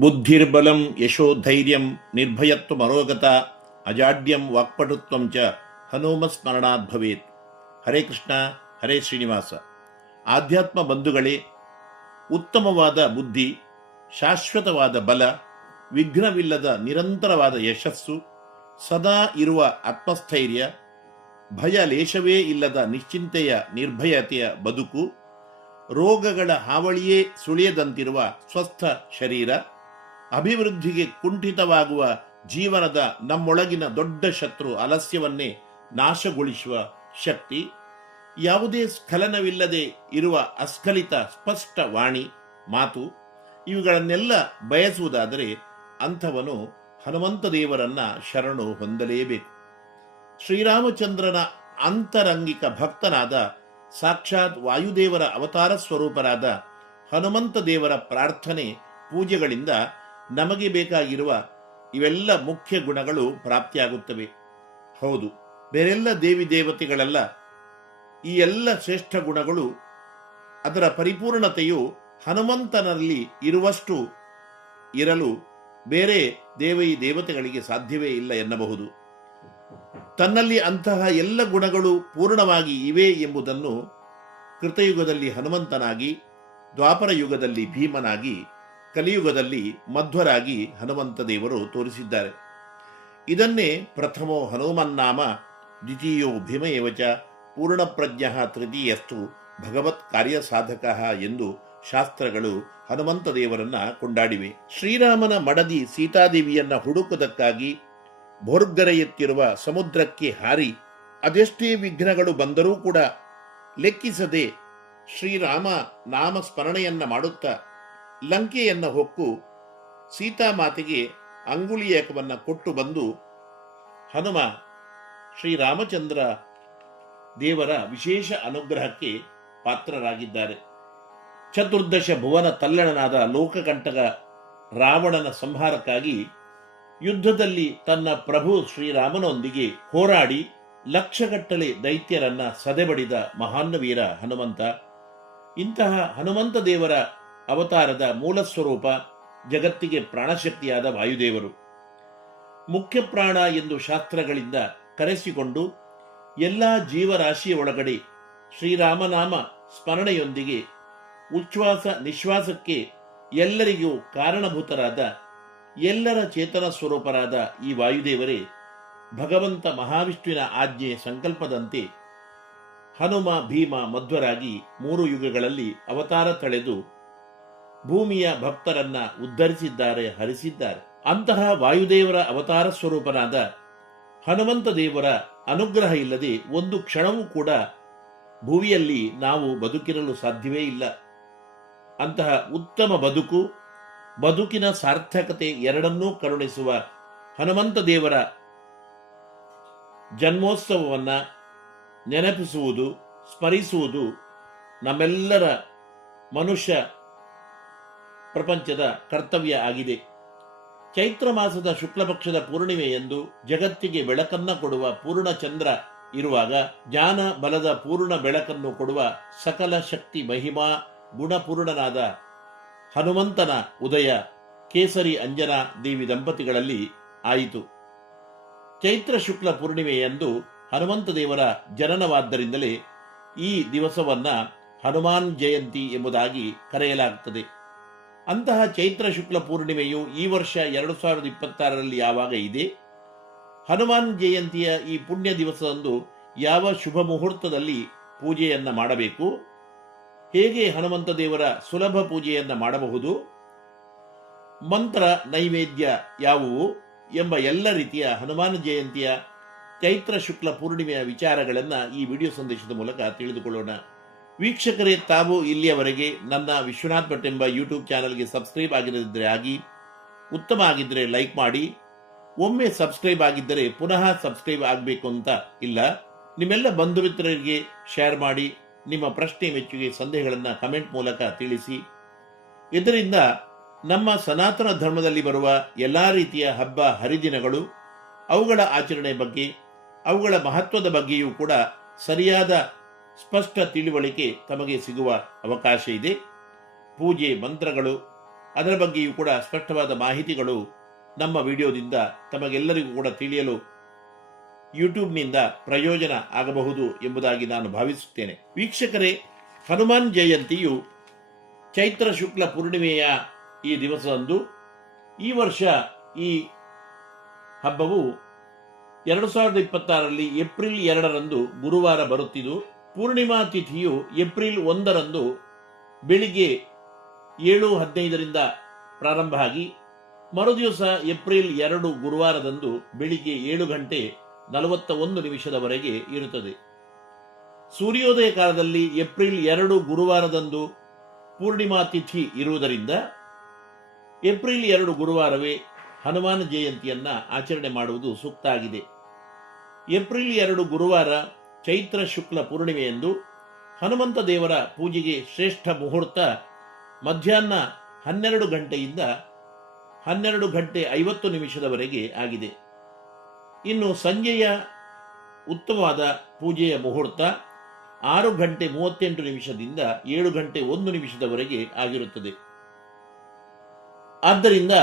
ಬುದ್ಧಿರ್ಬಲಂ ಯಶೋಧೈರ್ಯಂ ನಿರ್ಭಯತ್ವಮರೋಗತ ಅಜಾಡ್ಯಂ ವಾಕ್ಪಟುತ್ವಂ ಚ ಹನುಮಸ್ಮರಣಾತ್ ಭವೇತ್. ಹರೇ ಕೃಷ್ಣ, ಹರೇ ಶ್ರೀನಿವಾಸ. ಆಧ್ಯಾತ್ಮ ಬಂಧುಗಳೇ, ಉತ್ತಮವಾದ ಬುದ್ಧಿ, ಶಾಶ್ವತವಾದ ಬಲ, ವಿಘ್ನವಿಲ್ಲದ ನಿರಂತರವಾದ ಯಶಸ್ಸು, ಸದಾ ಇರುವ ಆತ್ಮಸ್ಥೈರ್ಯ, ಭಯ ಲೇಷವೇ ಇಲ್ಲದ ನಿಶ್ಚಿಂತೆಯ ನಿರ್ಭಯತೆಯ ಬದುಕು, ರೋಗಗಳ ಹಾವಳಿಯೇ ಸುಳಿಯದಂತಿರುವ ಸ್ವಸ್ಥ ಶರೀರ, ಅಭಿವೃದ್ಧಿಗೆ ಕುಂಠಿತವಾಗುವ ಜೀವನದ ನಮ್ಮೊಳಗಿನ ದೊಡ್ಡ ಶತ್ರು ಆಲಸ್ಯವನ್ನೇ ನಾಶಗೊಳಿಸುವ ಶಕ್ತಿ, ಯಾವುದೇ ಸ್ಖಲನವಿಲ್ಲದೆ ಇರುವ ಅಸ್ಖಲಿತ ಸ್ಪಷ್ಟ ವಾಣಿ ಮಾತು, ಇವುಗಳನ್ನೆಲ್ಲ ಬಯಸುವುದಾದರೆ ಅಂಥವನು ಹನುಮಂತ ದೇವರನ್ನ ಶರಣು ಹೊಂದಲೇಬೇಕು. ಶ್ರೀರಾಮಚಂದ್ರನ ಅಂತರಂಗಿಕ ಭಕ್ತನಾದ ಸಾಕ್ಷಾತ್ ವಾಯುದೇವರ ಅವತಾರ ಸ್ವರೂಪರಾದ ಹನುಮಂತ ದೇವರ ಪ್ರಾರ್ಥನೆ ಪೂಜೆಗಳಿಂದ ನಮಗೆ ಬೇಕಾಗಿರುವ ಇವೆಲ್ಲ ಮುಖ್ಯ ಗುಣಗಳು ಪ್ರಾಪ್ತಿಯಾಗುತ್ತವೆ. ಹೌದು, ಬೇರೆಲ್ಲ ದೇವಿ ದೇವತೆಗಳೆಲ್ಲ ಈ ಎಲ್ಲ ಶ್ರೇಷ್ಠ ಗುಣಗಳು, ಅದರ ಪರಿಪೂರ್ಣತೆಯು ಹನುಮಂತನಲ್ಲಿ ಇರುವಷ್ಟು ಇರಲು ಬೇರೆ ದೇವತೆಗಳಿಗೆ ಸಾಧ್ಯವೇ ಇಲ್ಲ ಎನ್ನಬಹುದು. ತನ್ನಲ್ಲಿ ಅಂತಹ ಎಲ್ಲ ಗುಣಗಳು ಪೂರ್ಣವಾಗಿ ಇವೆ ಎಂಬುದನ್ನು ಕೃತಯುಗದಲ್ಲಿ ಹನುಮಂತನಾಗಿ, ದ್ವಾಪರ ಯುಗದಲ್ಲಿ ಭೀಮನಾಗಿ, ಕಲಿಯುಗದಲ್ಲಿ ಮಧ್ವರಾಗಿ ಹನುಮಂತ ದೇವರು ತೋರಿಸಿದ್ದಾರೆ. ಇದನ್ನೇ ಪ್ರಥಮೋ ಹನುಮನ್ನಾಮ ದ್ವಿತೀಯೋ ಭೀಮ ಏವಚ ಪೂರ್ಣಪ್ರಜ್ಞ ತೃತೀಯಸ್ತು ಭಗವತ್ ಕಾರ್ಯಸಾಧಕ ಎಂದು ಶಾಸ್ತ್ರಗಳು ಹನುಮಂತ ದೇವರನ್ನ ಕೊಂಡಾಡಿವೆ. ಶ್ರೀರಾಮನ ಮಡದಿ ಸೀತಾದೇವಿಯನ್ನ ಹುಡುಕುವುದಕ್ಕಾಗಿ ಭೋರ್ಗರೆಯುತ್ತಿರುವ ಸಮುದ್ರಕ್ಕೆ ಹಾರಿ ಅದೆಷ್ಟೇ ವಿಘ್ನಗಳು ಬಂದರೂ ಕೂಡ ಲೆಕ್ಕಿಸದೆ ಶ್ರೀರಾಮ ನಾಮ ಸ್ಮರಣೆಯನ್ನ ಮಾಡುತ್ತಾ ಲಂಕೆಯನ್ನ ಹೊಕ್ಕು ಸೀತಾಮಾತೆಗೆ ಅಂಗುಳಿಯಕವನ್ನ ಕೊಟ್ಟು ಬಂದು ಹನುಮ ಶ್ರೀರಾಮಚಂದ್ರ ದೇವರ ವಿಶೇಷ ಅನುಗ್ರಹಕ್ಕೆ ಪಾತ್ರರಾಗಿದ್ದಾರೆ. ಚತುರ್ದಶ ಭುವನ ತಲ್ಲಣನಾದ ಲೋಕಕಂಟಕ ರಾವಣನ ಸಂಹಾರಕ್ಕಾಗಿ ಯುದ್ಧದಲ್ಲಿ ತನ್ನ ಪ್ರಭು ಶ್ರೀರಾಮನೊಂದಿಗೆ ಹೋರಾಡಿ ಲಕ್ಷಗಟ್ಟಲೆ ದೈತ್ಯರನ್ನ ಸದೆಬಡಿದ ಮಹಾನ್ ವೀರ ಹನುಮಂತ. ಇಂತಹ ಹನುಮಂತ ದೇವರ ಅವತಾರದ ಮೂಲ ಸ್ವರೂಪ ಜಗತ್ತಿಗೆ ಪ್ರಾಣಶಕ್ತಿಯಾದ ವಾಯುದೇವರು. ಮುಖ್ಯ ಪ್ರಾಣ ಎಂದು ಶಾಸ್ತ್ರಗಳಿಂದ ಕರೆಸಿಕೊಂಡು ಎಲ್ಲ ಜೀವರಾಶಿಯ ಒಳಗಡೆ ಶ್ರೀರಾಮನಾಮ ಸ್ಮರಣೆಯೊಂದಿಗೆ ಉಚ್ಛ್ವಾಸ ನಿಶ್ವಾಸಕ್ಕೆ ಎಲ್ಲರಿಗೂ ಕಾರಣಭೂತರಾದ ಎಲ್ಲರ ಚೇತನ ಸ್ವರೂಪರಾದ ಈ ವಾಯುದೇವರೇ ಭಗವಂತ ಮಹಾವಿಷ್ಣುವಿನ ಆಜ್ಞೆ ಸಂಕಲ್ಪದಂತೆ ಹನುಮ ಭೀಮ ಮಧ್ವರಾಗಿ 3 ಯುಗಗಳಲ್ಲಿ ಅವತಾರ ತಳೆದು ಭೂಮಿಯ ಭಕ್ತರನ್ನ ಉದ್ಧರಿಸಿದ್ದಾರೆ, ಹರಿಸಿದ್ದಾರೆ. ಅಂತಹ ವಾಯುದೇವರ ಅವತಾರ ಸ್ವರೂಪನಾದ ಹನುಮಂತ ದೇವರ ಅನುಗ್ರಹ ಇಲ್ಲದೆ ಒಂದು ಕ್ಷಣವೂ ಕೂಡ ಭೂಮಿಯಲ್ಲಿ ನಾವು ಬದುಕಿರಲು ಸಾಧ್ಯವೇ ಇಲ್ಲ. ಅಂತಹ ಉತ್ತಮ ಬದುಕಿನ ಸಾರ್ಥಕತೆ ಎರಡನ್ನೂ ಕರುಣಿಸುವ ಹನುಮಂತ ದೇವರ ಜನ್ಮೋತ್ಸವವನ್ನು ನೆನಪಿಸುವುದು, ಸ್ಮರಿಸುವುದು ನಮ್ಮೆಲ್ಲರ ಮನುಷ್ಯ ಪ್ರಪಂಚದ ಕರ್ತವ್ಯ ಆಗಿದೆ. ಚೈತ್ರ ಮಾಸದ ಶುಕ್ಲಪಕ್ಷದ ಪೂರ್ಣಿಮೆಯಂದು ಜಗತ್ತಿಗೆ ಬೆಳಕನ್ನ ಕೊಡುವ ಪೂರ್ಣಚಂದ್ರ ಇರುವಾಗ ಜ್ಞಾನ ಬಲದ ಪೂರ್ಣ ಬೆಳಕನ್ನು ಕೊಡುವ ಸಕಲ ಶಕ್ತಿ ಮಹಿಮಾ ಗುಣಪೂರ್ಣನಾದ ಹನುಮಂತನ ಉದಯ ಕೇಸರಿ ಅಂಜನಾ ದೇವಿ ದಂಪತಿಗಳಲ್ಲಿ ಆಯಿತು. ಚೈತ್ರ ಶುಕ್ಲ ಪೂರ್ಣಿಮೆಯಂದು ಹನುಮಂತ ದೇವರ ಜನನವಾದ್ದರಿಂದಲೇ ಈ ದಿವಸವನ್ನ ಹನುಮಾನ್ ಜಯಂತಿ ಎಂಬುದಾಗಿ ಕರೆಯಲಾಗುತ್ತದೆ. ಅಂತಹ ಚೈತ್ರ ಶುಕ್ಲ ಪೂರ್ಣಿಮೆಯು ಈ ವರ್ಷ 2026ರಲ್ಲಿ ಯಾವಾಗ ಇದೆ, ಹನುಮಾನ್ ಜಯಂತಿಯ ಈ ಪುಣ್ಯ ದಿವಸದಂದು ಯಾವ ಶುಭ ಮುಹೂರ್ತದಲ್ಲಿ ಪೂಜೆಯನ್ನ ಮಾಡಬೇಕು, ಹೇಗೆ ಹನುಮಂತ ದೇವರ ಸುಲಭ ಪೂಜೆಯನ್ನ ಮಾಡಬಹುದು, ಮಂತ್ರ ನೈವೇದ್ಯ ಯಾವುವು ಎಂಬ ಎಲ್ಲ ರೀತಿಯ ಹನುಮಾನ್ ಜಯಂತಿಯ ಚೈತ್ರ ಶುಕ್ಲ ಪೂರ್ಣಿಮೆಯ ವಿಚಾರಗಳನ್ನು ಈ ವಿಡಿಯೋ ಸಂದೇಶದ ಮೂಲಕ ತಿಳಿದುಕೊಳ್ಳೋಣ. ವೀಕ್ಷಕರೇ, ತಾವು ಇಲ್ಲಿಯವರೆಗೆ ನನ್ನ ವಿಶ್ವನಾಥ್ ಭಟ್ ಎಂಬ ಯೂಟ್ಯೂಬ್ ಚಾನಲ್ಗೆ ಸಬ್ಸ್ಕ್ರೈಬ್ ಆಗಿರದಿದ್ದರೆ ಆಗಿ, ಉತ್ತಮ ಆಗಿದ್ದರೆ ಲೈಕ್ ಮಾಡಿ, ಒಮ್ಮೆ ಸಬ್ಸ್ಕ್ರೈಬ್ ಆಗಿದ್ದರೆ ಪುನಃ ಸಬ್ಸ್ಕ್ರೈಬ್ ಆಗಬೇಕು ಅಂತ ಇಲ್ಲ, ನಿಮ್ಮೆಲ್ಲ ಬಂಧು ಮಿತ್ರರಿಗೆ ಶೇರ್ ಮಾಡಿ, ನಿಮ್ಮ ಪ್ರಶ್ನೆ ಮೆಚ್ಚುಗೆ ಸಂದೇಹಗಳನ್ನು ಕಮೆಂಟ್ ಮೂಲಕ ತಿಳಿಸಿ. ಇದರಿಂದ ನಮ್ಮ ಸನಾತನ ಧರ್ಮದಲ್ಲಿ ಬರುವ ಎಲ್ಲ ರೀತಿಯ ಹಬ್ಬ ಹರಿದಿನಗಳು, ಅವುಗಳ ಆಚರಣೆ ಬಗ್ಗೆ, ಅವುಗಳ ಮಹತ್ವದ ಬಗ್ಗೆಯೂ ಕೂಡ ಸರಿಯಾದ ಸ್ಪಷ್ಟ ತಿಳುವಳಿಕೆ ತಮಗೆ ಸಿಗುವ ಅವಕಾಶ ಇದೆ. ಪೂಜೆ ಮಂತ್ರಗಳು, ಅದರ ಬಗ್ಗೆಯೂ ಕೂಡ ಸ್ಪಷ್ಟವಾದ ಮಾಹಿತಿಗಳು ನಮ್ಮ ವಿಡಿಯೋದಿಂದ ತಮಗೆಲ್ಲರಿಗೂ ಕೂಡ ತಿಳಿಯಲು ಯೂಟ್ಯೂಬ್ನಿಂದ ಪ್ರಯೋಜನ ಆಗಬಹುದು ಎಂಬುದಾಗಿ ನಾನು ಭಾವಿಸುತ್ತೇನೆ. ವೀಕ್ಷಕರೇ, ಹನುಮಾನ್ ಜಯಂತಿಯು ಚೈತ್ರ ಶುಕ್ಲ ಪೂರ್ಣಿಮೆಯ ಈ ದಿವಸದಂದು, ಈ ವರ್ಷ ಈ ಹಬ್ಬವು 2026ರಲ್ಲಿ ಏಪ್ರಿಲ್ 2ರಂದು ಗುರುವಾರ ಬರುತ್ತಿದ್ದು, ಪೂರ್ಣಿಮಾ ತಿಥಿಯು ಏಪ್ರಿಲ್ 1ರಂದು ಬೆಳಿಗ್ಗೆ 7:15ರಿಂದ ಪ್ರಾರಂಭ ಆಗಿ ಮರುದಿವಸ ಏಪ್ರಿಲ್ 2 ಗುರುವಾರದಂದು ಬೆಳಿಗ್ಗೆ 7:41 ಇರುತ್ತದೆ. ಸೂರ್ಯೋದಯ ಕಾಲದಲ್ಲಿ ಏಪ್ರಿಲ್ 2 ಗುರುವಾರದಂದು ಪೂರ್ಣಿಮಾ ತಿಥಿ ಇರುವುದರಿಂದ ಏಪ್ರಿಲ್ 2 ಗುರುವಾರವೇ ಹನುಮಾನ ಜಯಂತಿಯನ್ನ ಆಚರಣೆ ಮಾಡುವುದು ಸೂಕ್ತ ಆಗಿದೆ. ಏಪ್ರಿಲ್ 2 ಗುರುವಾರ ಚೈತ್ರ ಶುಕ್ಲ ಪೂರ್ಣಿಮೆಯಂದು ಹನುಮಂತ ದೇವರ ಪೂಜೆಗೆ ಶ್ರೇಷ್ಠ ಮುಹೂರ್ತ ಮಧ್ಯಾಹ್ನ 12 ಗಂಟೆಯಿಂದ 12:50 ಆಗಿದೆ. ಇನ್ನು ಸಂಜೆಯ ಉತ್ತಮವಾದ ಪೂಜೆಯ ಮುಹೂರ್ತ 6:38ದಿಂದ 7:01 ಆಗಿರುತ್ತದೆ. ಆದ್ದರಿಂದ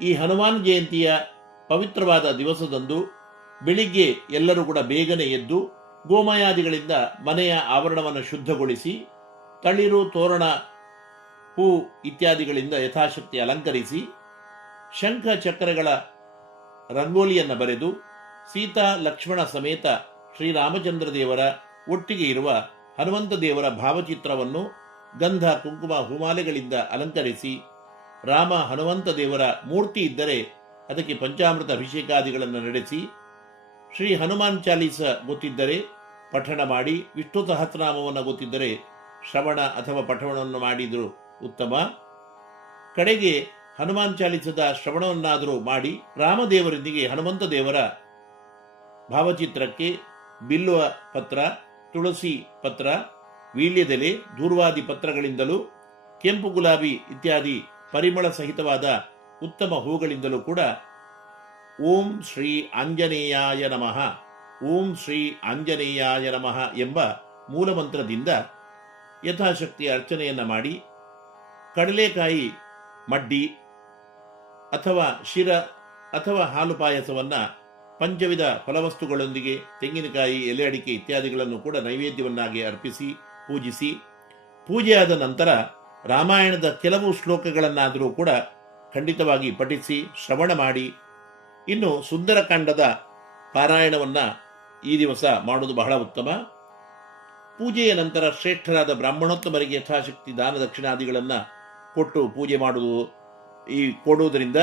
ಈ ಹನುಮಾನ್ ಜಯಂತಿಯ ಪವಿತ್ರವಾದ ದಿವಸದಂದು ಬೆಳಿಗ್ಗೆ ಎಲ್ಲರೂ ಕೂಡ ಬೇಗನೆ ಎದ್ದು ಗೋಮಯಾದಿಗಳಿಂದ ಮನೆಯ ಆವರಣವನ್ನು ಶುದ್ಧಗೊಳಿಸಿ ತಳಿರು, ತೋರಣ, ಹೂ ಇತ್ಯಾದಿಗಳಿಂದ ಯಥಾಶಕ್ತಿ ಅಲಂಕರಿಸಿ ಶಂಖ ಚಕ್ರಗಳ ರಂಗೋಲಿಯನ್ನು ಬರೆದು ಸೀತಾ ಲಕ್ಷ್ಮಣ ಸಮೇತ ಶ್ರೀರಾಮಚಂದ್ರ ದೇವರ ಒಟ್ಟಿಗೆ ಇರುವ ಹನುಮಂತ ದೇವರ ಭಾವಚಿತ್ರವನ್ನು ಗಂಧ, ಕುಂಕುಮ, ಹೂಮಾಲೆಗಳಿಂದ ಅಲಂಕರಿಸಿ, ರಾಮ ಹನುಮಂತ ದೇವರ ಮೂರ್ತಿ ಇದ್ದರೆ ಅದಕ್ಕೆ ಪಂಚಾಮೃತ ಅಭಿಷೇಕಾದಿಗಳನ್ನು ನಡೆಸಿ, ಶ್ರೀ ಹನುಮಾನ್ ಚಾಲೀಸ ಗೊತ್ತಿದ್ದರೆ ಪಠಣ ಮಾಡಿ, ವಿಷ್ಣು ಸಹಸ್ರನಾಮವನ್ನು ಗೊತ್ತಿದ್ದರೆ ಶ್ರವಣ ಅಥವಾ ಪಠಣವನ್ನು ಮಾಡಿದರೂ ಉತ್ತಮ. ಕಡೆಗೆ ಹನುಮಾನ್ ಚಾಲಿಸದ ಶ್ರವಣವನ್ನಾದರೂ ಮಾಡಿ ರಾಮದೇವರೊಂದಿಗೆ ಹನುಮಂತ ದೇವರ ಭಾವಚಿತ್ರಕ್ಕೆ ಬಿಲ್ಲುವ ಪತ್ರ, ತುಳಸಿ ಪತ್ರ, ವೀಳ್ಯದೆಲೆ, ದೂರ್ವಾದಿ ಪತ್ರಗಳಿಂದಲೂ ಕೆಂಪು ಗುಲಾಬಿ ಇತ್ಯಾದಿ ಪರಿಮಳ ಸಹಿತವಾದ ಉತ್ತಮ ಹೂಗಳಿಂದಲೂ ಕೂಡ ಓಂ ಶ್ರೀ ಆಂಜನೇಯಾಯ ನಮಃ, ಓಂ ಶ್ರೀ ಆಂಜನೇಯಾಯ ನಮಃ ಎಂಬ ಮೂಲಮಂತ್ರದಿಂದ ಯಥಾಶಕ್ತಿ ಅರ್ಚನೆಯನ್ನು ಮಾಡಿ, ಕಡಲೆಕಾಯಿ ಮಡ್ಡಿ ಅಥವಾ ಶಿರ ಅಥವಾ ಹಾಲು ಪಾಯಸವನ್ನು ಪಂಚವಿಧ ಫಲವಸ್ತುಗಳೊಂದಿಗೆ ತೆಂಗಿನಕಾಯಿ, ಎಲೆ ಅಡಿಕೆ ಇತ್ಯಾದಿಗಳನ್ನು ಕೂಡ ನೈವೇದ್ಯವನ್ನಾಗಿ ಅರ್ಪಿಸಿ ಪೂಜಿಸಿ, ಪೂಜೆಯಾದ ನಂತರ ರಾಮಾಯಣದ ಕೆಲವು ಶ್ಲೋಕಗಳನ್ನಾದರೂ ಕೂಡ ಖಂಡಿತವಾಗಿ ಪಠಿಸಿ ಶ್ರವಣ ಮಾಡಿ, ಇನ್ನು ಸುಂದರಕಾಂಡದ ಪಾರಾಯಣವನ್ನು ಈ ದಿವಸ ಮಾಡುವುದು ಬಹಳ ಉತ್ತಮ. ಪೂಜೆಯ ನಂತರ ಶ್ರೇಷ್ಠರಾದ ಬ್ರಾಹ್ಮಣೋತ್ತಮರಿಗೆ ಯಥಾಶಕ್ತಿ ದಾನ ದಕ್ಷಿಣಾದಿಗಳನ್ನು ಕೊಟ್ಟು ಪೂಜೆ ಕೊಡುವುದರಿಂದ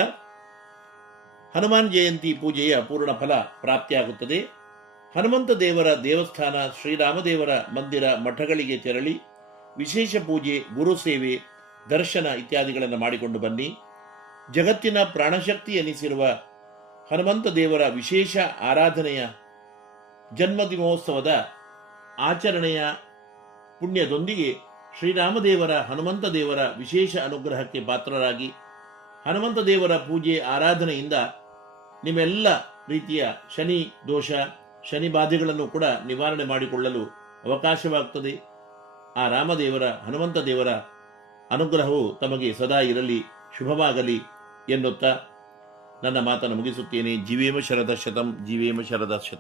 ಹನುಮಾನ್ ಜಯಂತಿ ಪೂಜೆಯ ಪೂರ್ಣ ಫಲ ಪ್ರಾಪ್ತಿಯಾಗುತ್ತದೆ. ಹನುಮಂತ ದೇವರ ದೇವಸ್ಥಾನ, ಶ್ರೀರಾಮದೇವರ ಮಂದಿರ, ಮಠಗಳಿಗೆ ತೆರಳಿ ವಿಶೇಷ ಪೂಜೆ, ಗುರು ಸೇವೆ, ದರ್ಶನ ಇತ್ಯಾದಿಗಳನ್ನು ಮಾಡಿಕೊಂಡು ಬನ್ನಿ. ಜಗತ್ತಿನ ಪ್ರಾಣಶಕ್ತಿ ಎನಿಸಿರುವ ಹನುಮಂತ ದೇವರ ವಿಶೇಷ ಆರಾಧನೆಯ ಜನ್ಮದಿನೋತ್ಸವದ ಆಚರಣೆಯ ಪುಣ್ಯದೊಂದಿಗೆ ಶ್ರೀರಾಮದೇವರ, ಹನುಮಂತ ದೇವರ ವಿಶೇಷ ಅನುಗ್ರಹಕ್ಕೆ ಪಾತ್ರರಾಗಿ ಹನುಮಂತ ದೇವರ ಪೂಜೆ ಆರಾಧನೆಯಿಂದ ನಿಮ್ಮೆಲ್ಲ ರೀತಿಯ ಶನಿ ದೋಷ, ಶನಿ ಬಾಧೆಗಳನ್ನು ಕೂಡ ನಿವಾರಣೆ ಮಾಡಿಕೊಳ್ಳಲು ಅವಕಾಶವಾಗುತ್ತದೆ. ಆ ರಾಮದೇವರ, ಹನುಮಂತ ದೇವರ ಅನುಗ್ರಹವು ತಮಗೆ ಸದಾ ಇರಲಿ, ಶುಭವಾಗಲಿ ಎನ್ನುತ್ತಾ ನನ್ನ ಮಾತನ್ನು ಮುಗಿಸುತ್ತೇನೆ. ಜೀವೇಮ ಶರದಶತಂ, ಜೀವೇಮ ಶರದಶತಂ.